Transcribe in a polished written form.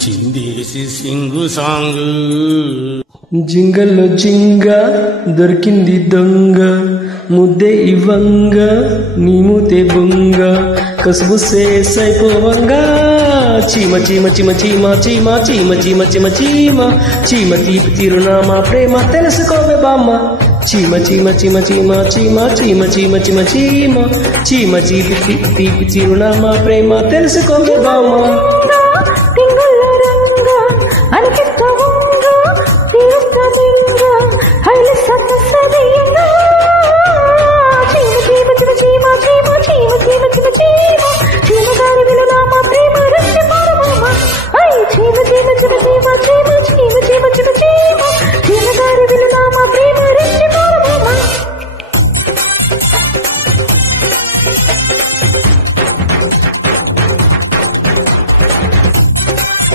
చిందేసి Singh song. జింగల్లో జింగ దొరికింది దొంగ, ముద్దే ఇవ్వంగ నీ మూతే బొంగ, కసుబు సేసైపోవంగా చీమ చీమ చీమ చీమ చీమ చీమ చీమ చీమ చీమ చీమ తీపి తిరునామా ప్రేమ తెలుసుకోవే బామ్మ. చీమ చీమ చీమ చీమ చీమ చీమ చీమ చీమ చీమ చీమ తీపి తీపి తిరునామా ప్రేమ తెలుసుకోవే బామ్మ.